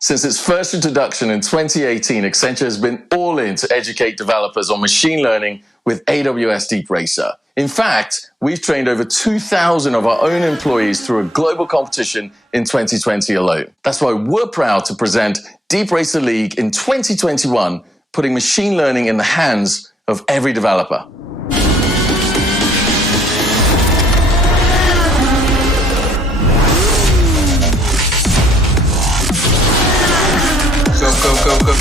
Since its first introduction in 2018, Accenture has been all in to educate developers on machine learning with AWS DeepRacer. In fact, we've trained over 2,000 of our own employees through a global competition in 2020 alone. That's why we're proud to present DeepRacer League in 2021, putting machine learning in the hands of every developer. Go.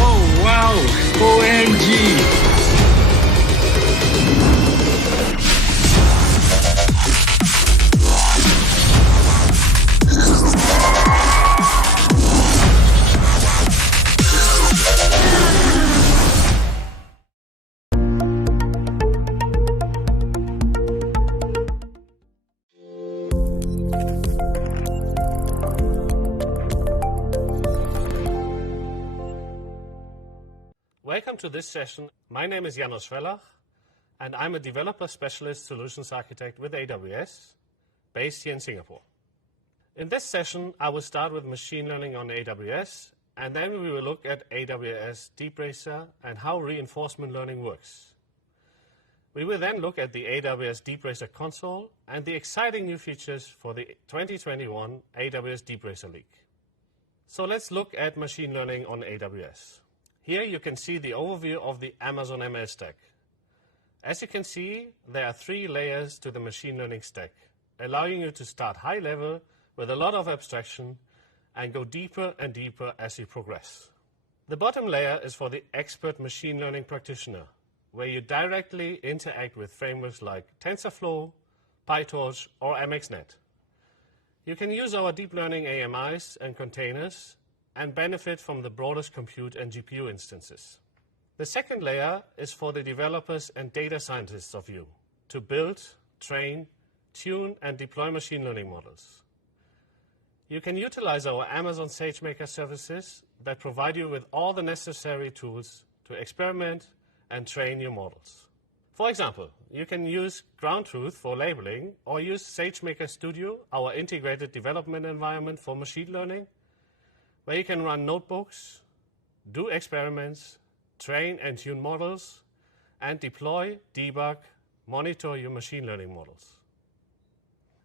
Oh, wow. OMG. Welcome to this session. My name is Janos Schwellach, and I'm a developer specialist solutions architect with AWS, based here in Singapore. In this session, I will start with machine learning on AWS, and then we will look at AWS DeepRacer and how reinforcement learning works. We will then look at the AWS DeepRacer console and the exciting new features for the 2021 AWS DeepRacer League. So let's look at machine learning on AWS. Here you can see the overview of the Amazon ML stack. As you can see, there are 3 layers to the machine learning stack, allowing you to start high level with a lot of abstraction and go deeper and deeper as you progress. The bottom layer is for the expert machine learning practitioner, where you directly interact with frameworks like TensorFlow, PyTorch, or MXNet. You can use our deep learning AMIs and containers and benefit from the broadest compute and GPU instances. The second layer is for the developers and data scientists of you to build, train, tune, and deploy machine learning models. You can utilize our Amazon SageMaker services that provide you with all the necessary tools to experiment and train your models. For example, you can use Ground Truth for labeling or use SageMaker Studio, our integrated development environment for machine learning, where you can run notebooks, do experiments, train and tune models, and deploy, debug, monitor your machine learning models.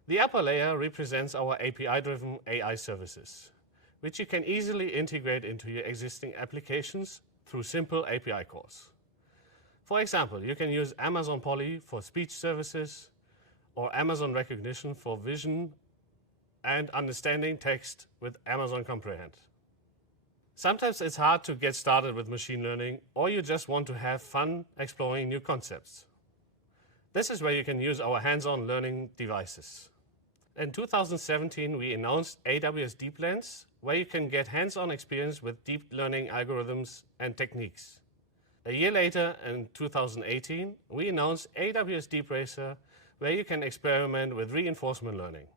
The upper layer represents our API-driven AI services, which you can easily integrate into your existing applications through simple API calls. For example, you can use Amazon Poly for speech services or Amazon Recognition for vision and understanding text with Amazon Comprehend. Sometimes it's hard to get started with machine learning, or you just want to have fun exploring new concepts. This is where you can use our hands-on learning devices. In 2017, we announced AWS DeepLens, where you can get hands-on experience with deep learning algorithms and techniques. A year later, in 2018, we announced AWS DeepRacer, where you can experiment with reinforcement learning.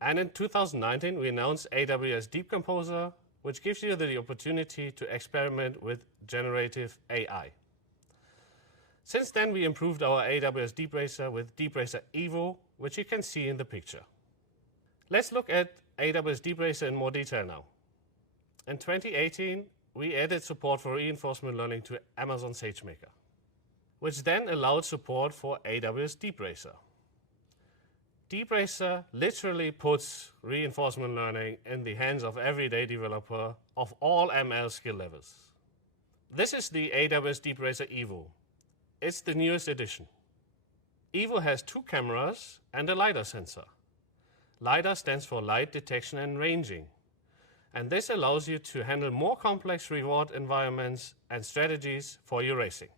And in 2019, we announced AWS Deep Composer, which gives you the opportunity to experiment with generative AI. Since then, we improved our AWS DeepRacer with DeepRacer Evo, which you can see in the picture. Let's look at AWS DeepRacer in more detail now. In 2018, we added support for reinforcement learning to Amazon SageMaker, which then allowed support for AWS DeepRacer. DeepRacer literally puts reinforcement learning in the hands of everyday developer of all ML skill levels. This is the AWS DeepRacer Evo. It's the newest edition. Evo has 2 cameras and a LiDAR sensor. LiDAR stands for light detection and ranging, and this allows you to handle more complex reward environments and strategies for your racing.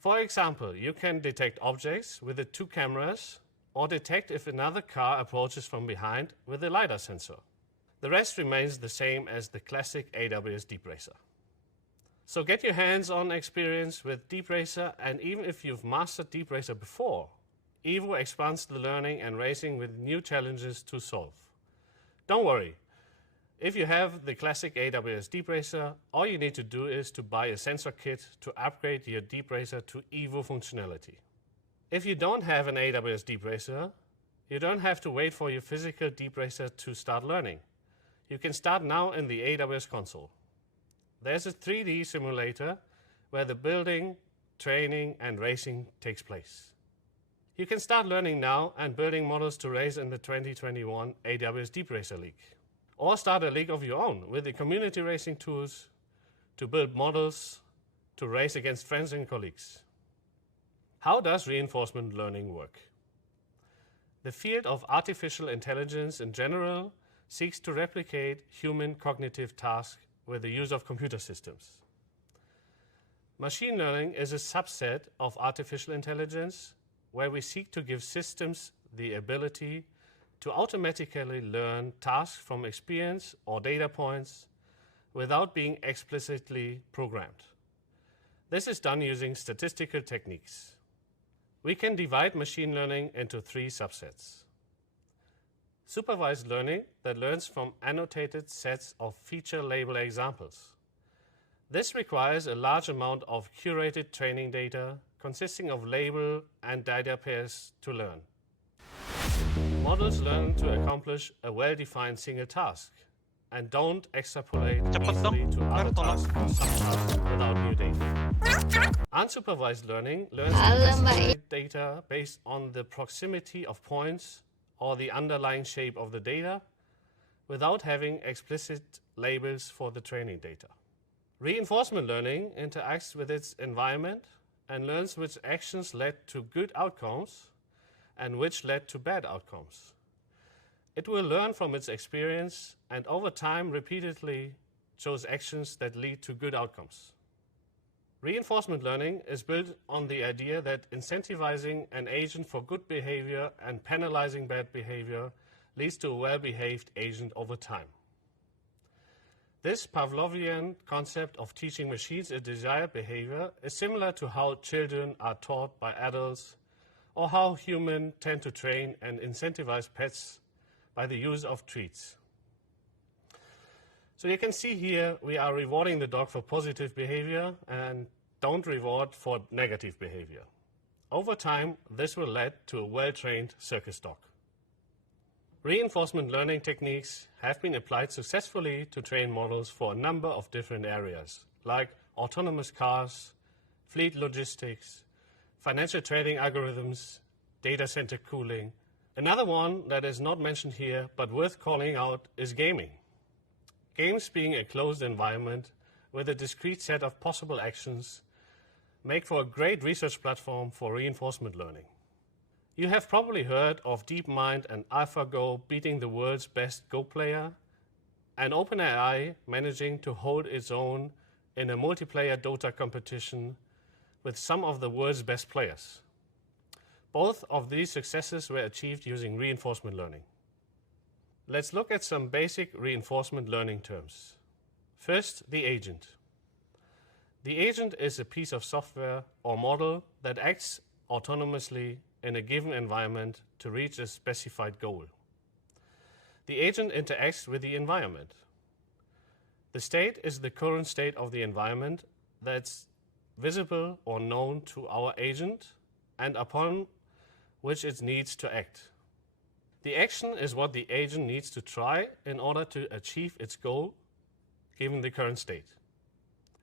For example, you can detect objects with the 2 cameras or detect if another car approaches from behind with a LiDAR sensor. The rest remains the same as the classic AWS DeepRacer. So get your hands-on experience with DeepRacer, and even if you've mastered DeepRacer before, Evo expands the learning and racing with new challenges to solve. Don't worry, If you have the classic AWS DeepRacer, all you need to do is to buy a sensor kit to upgrade your DeepRacer to Evo functionality. If you don't have an AWS DeepRacer, you don't have to wait for your physical DeepRacer to start learning. You can start now in the AWS console. There's a 3D simulator where the building, training, and racing takes place. You can start learning now and building models to race in the 2021 AWS DeepRacer League. Or start a league of your own with the community racing tools to build models to race against friends and colleagues. How does reinforcement learning work? The field of artificial intelligence in general seeks to replicate human cognitive tasks with the use of computer systems. Machine learning is a subset of artificial intelligence where we seek to give systems the ability to automatically learn tasks from experience or data points without being explicitly programmed. This is done using statistical techniques. We can divide machine learning into 3 subsets. Supervised learning that learns from annotated sets of feature label examples. This requires a large amount of curated training data consisting of label and data pairs to learn. Models learn to accomplish a well-defined single task and don't extrapolate easily to other tasks or subtasks without new data. Unsupervised learning learns to estimate data based on the proximity of points or the underlying shape of the data without having explicit labels for the training data. Reinforcement learning interacts with its environment and learns which actions led to good outcomes and which led to bad outcomes. It will learn from its experience and over time repeatedly chose actions that lead to good outcomes. Reinforcement learning is built on the idea that incentivizing an agent for good behavior and penalizing bad behavior leads to a well-behaved agent over time. This Pavlovian concept of teaching machines a desired behavior is similar to how children are taught by adults or how humans tend to train and incentivize pets by the use of treats. So you can see here we are rewarding the dog for positive behavior and don't reward for negative behavior. Over time, this will lead to a well-trained circus dog. Reinforcement learning techniques have been applied successfully to train models for a number of different areas, like autonomous cars, fleet logistics, financial trading algorithms, data center cooling. Another one that is not mentioned here but worth calling out is gaming. Games, being a closed environment with a discrete set of possible actions, make for a great research platform for reinforcement learning. You have probably heard of DeepMind and AlphaGo beating the world's best Go player, and OpenAI managing to hold its own in a multiplayer Dota competition with some of the world's best players. Both of these successes were achieved using reinforcement learning. Let's look at some basic reinforcement learning terms. First, the agent. The agent is a piece of software or model that acts autonomously in a given environment to reach a specified goal. The agent interacts with the environment. The state is the current state of the environment that's visible or known to our agent and upon which it needs to act. The action is what the agent needs to try in order to achieve its goal, given the current state.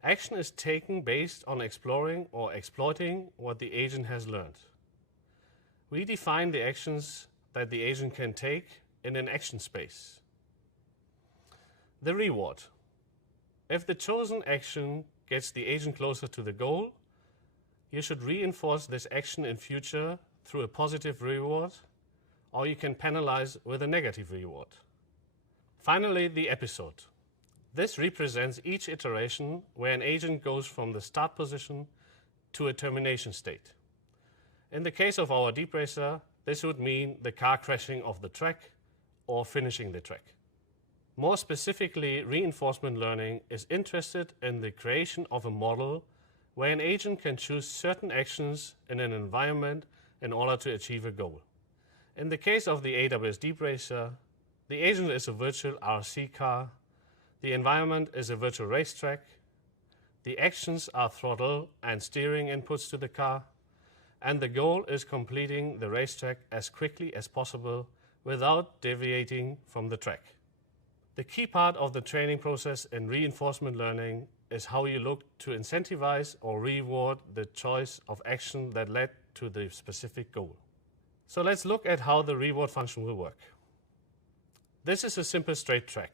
Action is taken based on exploring or exploiting what the agent has learned. We define the actions that the agent can take in an action space. The reward. If the chosen action gets the agent closer to the goal, you should reinforce this action in future through a positive reward, or you can penalize with a negative reward. Finally, the episode. This represents each iteration where an agent goes from the start position to a termination state. In the case of our DeepRacer, this would mean the car crashing off the track or finishing the track. More specifically, reinforcement learning is interested in the creation of a model where an agent can choose certain actions in an environment in order to achieve a goal. In the case of the AWS DeepRacer, the agent is a virtual RC car The environment is a virtual racetrack. The actions are throttle and steering inputs to the car. And the goal is completing the racetrack as quickly as possible without deviating from the track. The key part of the training process in reinforcement learning is how you look to incentivize or reward the choice of action that led to the specific goal. So let's look at how the reward function will work. This is a simple straight track.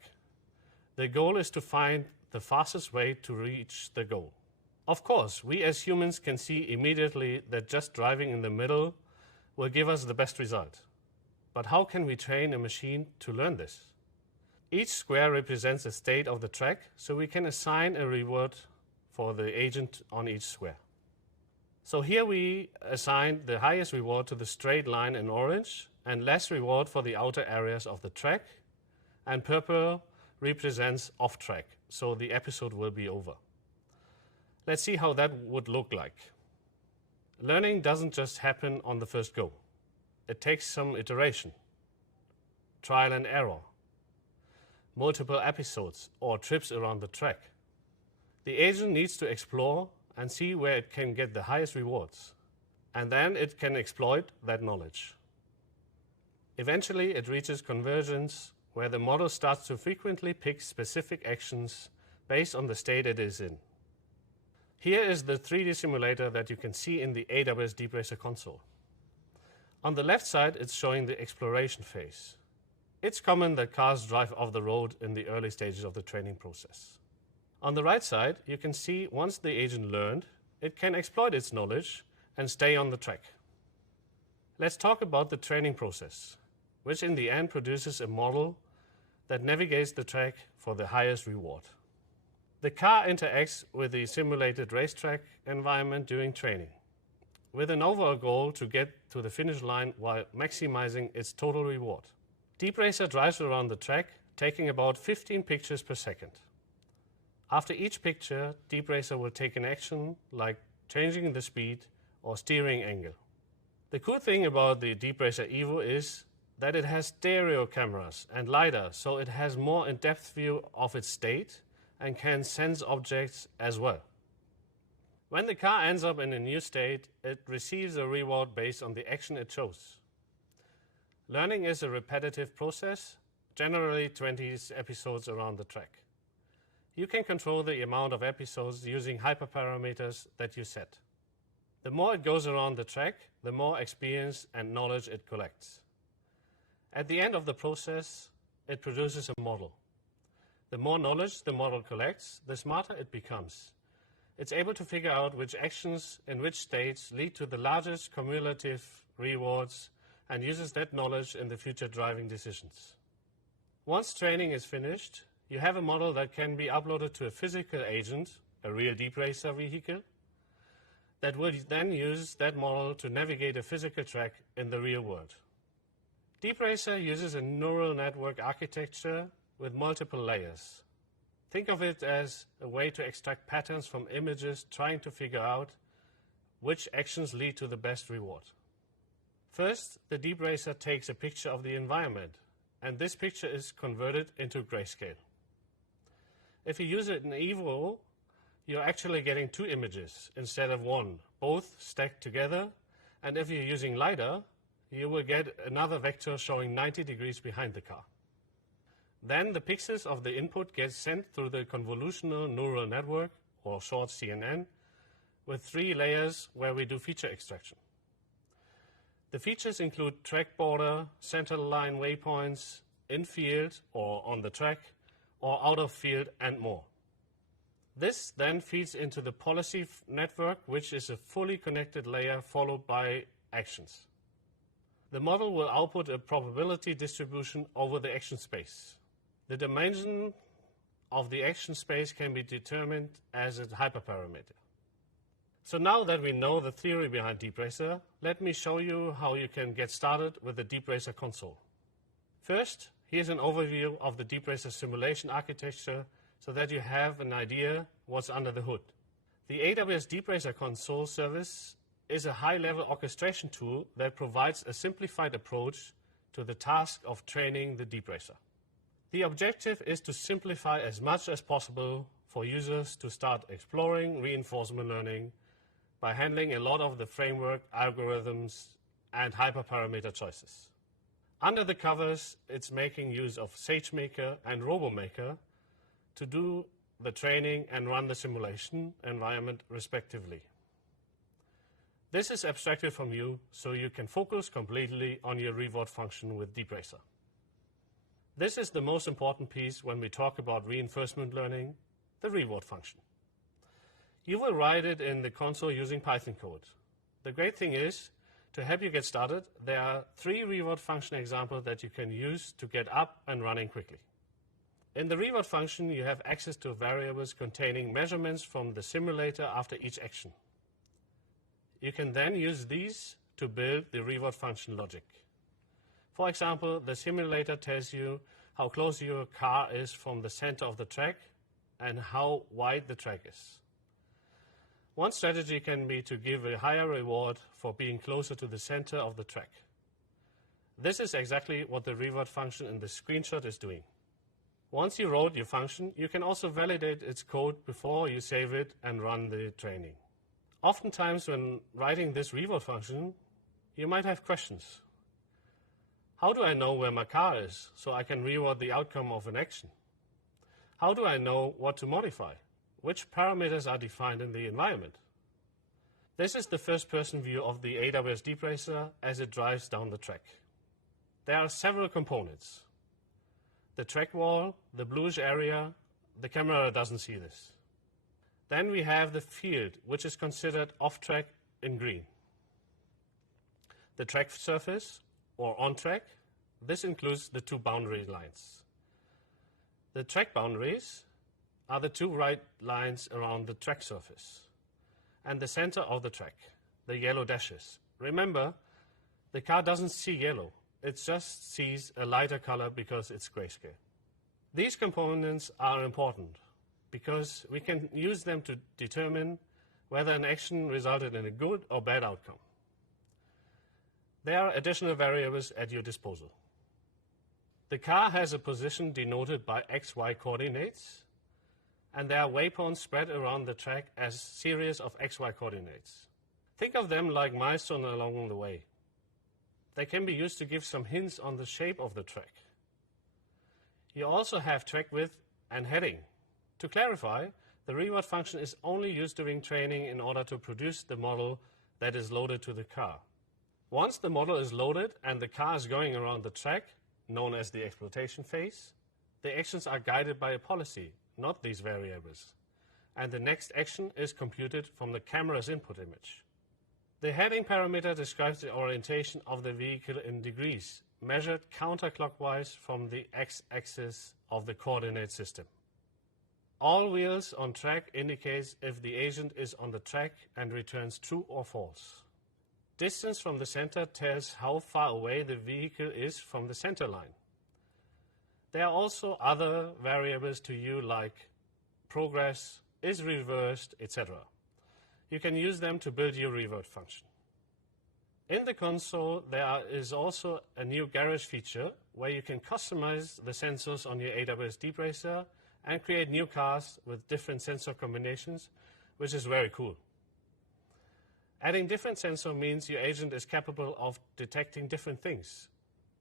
The goal is to find the fastest way to reach the goal. Of course, we as humans can see immediately that just driving in the middle will give us the best result. But how can we train a machine to learn this? Each square represents a state of the track, so we can assign a reward for the agent on each square. So here we assign the highest reward to the straight line in orange and less reward for the outer areas of the track, and purple represents off track, so the episode will be over. Let's see how that would look like. Learning doesn't just happen on the first go. It takes some iteration, trial and error, multiple episodes or trips around the track. The agent needs to explore and see where it can get the highest rewards, and then it can exploit that knowledge. Eventually, it reaches convergence, where the model starts to frequently pick specific actions based on the state it is in. Here is the 3D simulator that you can see in the AWS DeepRacer console. On the left side, it's showing the exploration phase. It's common that cars drive off the road in the early stages of the training process. On the right side, you can see once the agent learned, it can exploit its knowledge and stay on the track. Let's talk about the training process, which in the end produces a model that navigates the track for the highest reward. The car interacts with the simulated racetrack environment during training, with an overall goal to get to the finish line while maximizing its total reward. DeepRacer drives around the track, taking about 15 pictures per second. After each picture, DeepRacer will take an action like changing the speed or steering angle. The cool thing about the DeepRacer Evo is that it has stereo cameras and LiDAR, so it has more in-depth view of its state and can sense objects as well. When the car ends up in a new state, it receives a reward based on the action it chose. Learning is a repetitive process, generally 20 episodes around the track. You can control the amount of episodes using hyperparameters that you set. The more it goes around the track, the more experience and knowledge it collects. At the end of the process, it produces a model. The more knowledge the model collects, the smarter it becomes. It's able to figure out which actions in which states lead to the largest cumulative rewards and uses that knowledge in the future driving decisions. Once training is finished, you have a model that can be uploaded to a physical agent, a real DeepRacer vehicle, that will then use that model to navigate a physical track in the real world. DeepRacer uses a neural network architecture with multiple layers. Think of it as a way to extract patterns from images, trying to figure out which actions lead to the best reward. First, the DeepRacer takes a picture of the environment, and this picture is converted into grayscale. If you use it in Evo, you're actually getting 2 images instead of 1, both stacked together, and if you're using LiDAR, you will get another vector showing 90 degrees behind the car. Then the pixels of the input get sent through the convolutional neural network, or short CNN, with 3 layers where we do feature extraction. The features include track border, center line waypoints, in-field or on the track, or out of field, and more. This then feeds into the policy network, which is a fully connected layer followed by actions. The model will output a probability distribution over the action space. The dimension of the action space can be determined as a hyperparameter. So now that we know the theory behind DeepRacer, let me show you how you can get started with the DeepRacer console. First, here's an overview of the DeepRacer simulation architecture so that you have an idea what's under the hood. The AWS DeepRacer console service is a high-level orchestration tool that provides a simplified approach to the task of training the DeepRacer. The objective is to simplify as much as possible for users to start exploring reinforcement learning by handling a lot of the framework, algorithms, and hyperparameter choices. Under the covers, it's making use of SageMaker and RoboMaker to do the training and run the simulation environment respectively. This is abstracted from you, so you can focus completely on your reward function with DeepRacer. This is the most important piece when we talk about reinforcement learning, the reward function. You will write it in the console using Python code. The great thing is, to help you get started, there are 3 reward function examples that you can use to get up and running quickly. In the reward function, you have access to variables containing measurements from the simulator after each action. You can then use these to build the reward function logic. For example, the simulator tells you how close your car is from the center of the track and how wide the track is. One strategy can be to give a higher reward for being closer to the center of the track. This is exactly what the reward function in the screenshot is doing. Once you wrote your function, you can also validate its code before you save it and run the training. Oftentimes when writing this reward function, you might have questions. How do I know where my car is so I can reward the outcome of an action? How do I know what to modify? Which parameters are defined in the environment? This is the first-person view of the AWS DeepRacer as it drives down the track. There are several components. The track wall, the bluish area, the camera doesn't see this. Then we have the field, which is considered off-track in green. The track surface, or on-track, this includes the 2 boundary lines. The track boundaries are the 2 right lines around the track surface, and the center of the track, the yellow dashes. Remember, the car doesn't see yellow, it just sees a lighter color because it's grayscale. These components are important because we can use them to determine whether an action resulted in a good or bad outcome. There are additional variables at your disposal. The car has a position denoted by XY coordinates, and there are waypoints spread around the track as series of XY coordinates. Think of them like milestones along the way. They can be used to give some hints on the shape of the track. You also have track width and heading. To clarify, the reward function is only used during training in order to produce the model that is loaded to the car. Once the model is loaded and the car is going around the track, known as the exploitation phase, the actions are guided by a policy, not these variables, and the next action is computed from the camera's input image. The heading parameter describes the orientation of the vehicle in degrees, measured counterclockwise from the x-axis of the coordinate system. All wheels on track indicates if the agent is on the track and returns true or false. Distance from the center tells how far away the vehicle is from the center line. There are also other variables to you like progress, is reversed, etc. You can use them to build your reward function. In the console, there is also a new garage feature where you can customize the sensors on your AWS DeepRacer and create new cars with different sensor combinations, which is very cool. Adding different sensors means your agent is capable of detecting different things.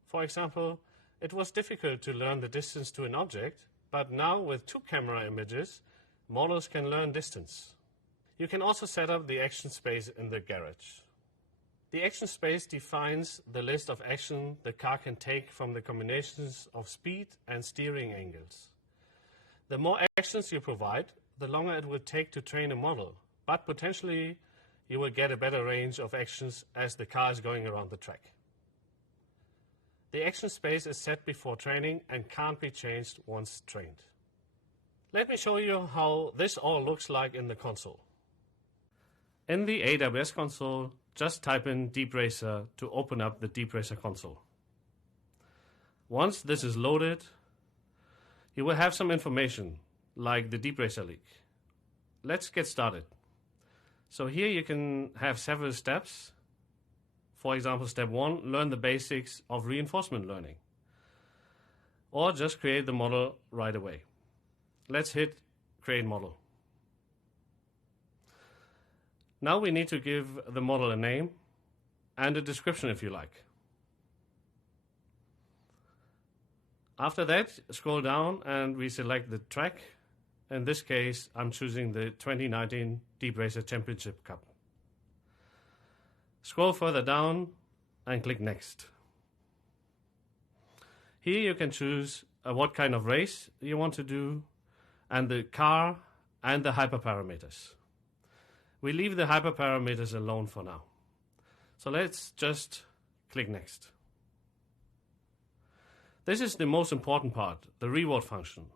For example, it was difficult to learn the distance to an object, but now with 2 camera images, models can learn distance. You can also set up the action space in the garage. The action space defines the list of actions the car can take from the combinations of speed and steering angles. The more actions you provide, the longer it will take to train a model, but potentially you will get a better range of actions as the car is going around the track. The action space is set before training and can't be changed once trained. Let me show you how this all looks like in the console. In the AWS console, just type in DeepRacer to open up the DeepRacer console. Once this is loaded, you will have some information like the DeepRacer League. Let's get started. So here you can have several steps. For example, step 1, learn the basics of reinforcement learning. or just create the model right away. Let's hit Create Model. Now we need to give the model a name and a description if you like. After that, scroll down and we select the track. In this case, I'm choosing the 2019 DeepRacer Championship Cup. Scroll further down and click Next. Here you can choose what kind of race you want to do and the car and the hyperparameters. We leave the hyperparameters alone for now. So let's just click Next. This is the most important part, the reward function.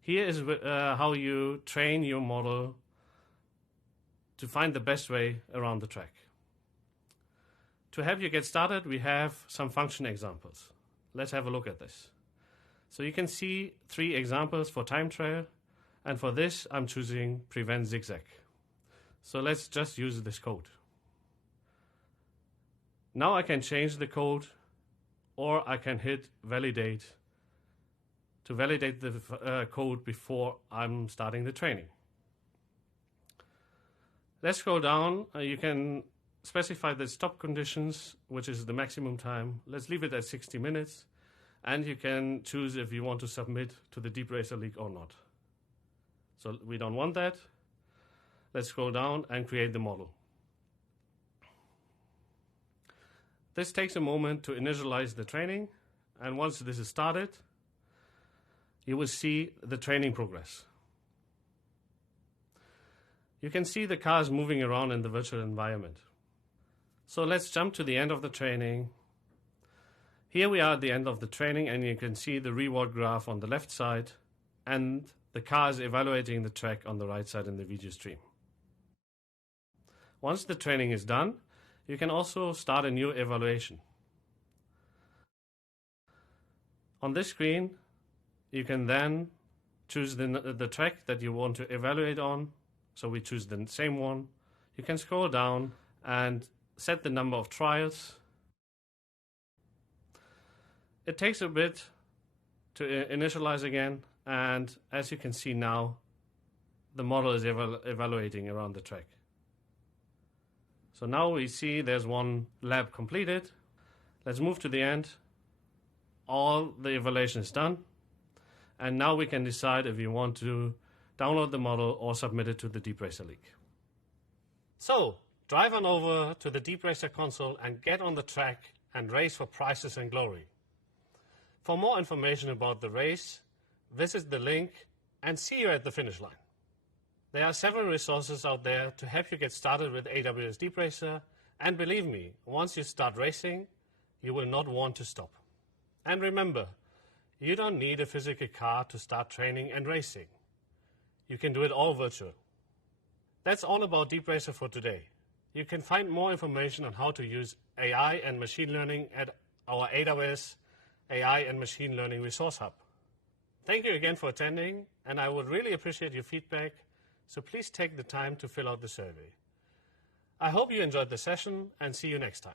Here is how you train your model to find the best way around the track. To help you get started, we have some function examples. Let's have a look at this. So you can see 3 examples for time trial, and for this I'm choosing Prevent Zigzag. So let's just use this code. Now I can change the code, or I can hit Validate to validate the code before I'm starting the training. Let's scroll down. You can specify the stop conditions, which is the maximum time. Let's leave it at 60 minutes. And you can choose if you want to submit to the DeepRacer League or not. So we don't want that. Let's scroll down and create the model. This takes a moment to initialize the training. And once this is started, you will see the training progress. You can see the cars moving around in the virtual environment. So let's jump to the end of the training. Here we are at the end of the training, and you can see the reward graph on the left side and the cars evaluating the track on the right side in the video stream. Once the training is done, you can also start a new evaluation. On this screen, you can then choose the track that you want to evaluate on. So we choose the same one. You can scroll down and set the number of trials. It takes a bit to initialize again, and as you can see now, the model is evaluating around the track. So now we see there's one lap completed. Let's move to the end. All the evaluation is done. And now we can decide if you want to download the model or submit it to the DeepRacer League. So, drive on over to the DeepRacer console and get on the track and race for prizes and glory. For more information about the race, visit the link and see you at the finish line. There are several resources out there to help you get started with AWS DeepRacer, and believe me, once you start racing, you will not want to stop. And remember, you don't need a physical car to start training and racing. You can do it all virtual. That's all about DeepRacer for today. You can find more information on how to use AI and machine learning at our AWS AI and Machine Learning Resource Hub. Thank you again for attending, and I would really appreciate your feedback, so please take the time to fill out the survey. I hope you enjoyed the session, and see you next time.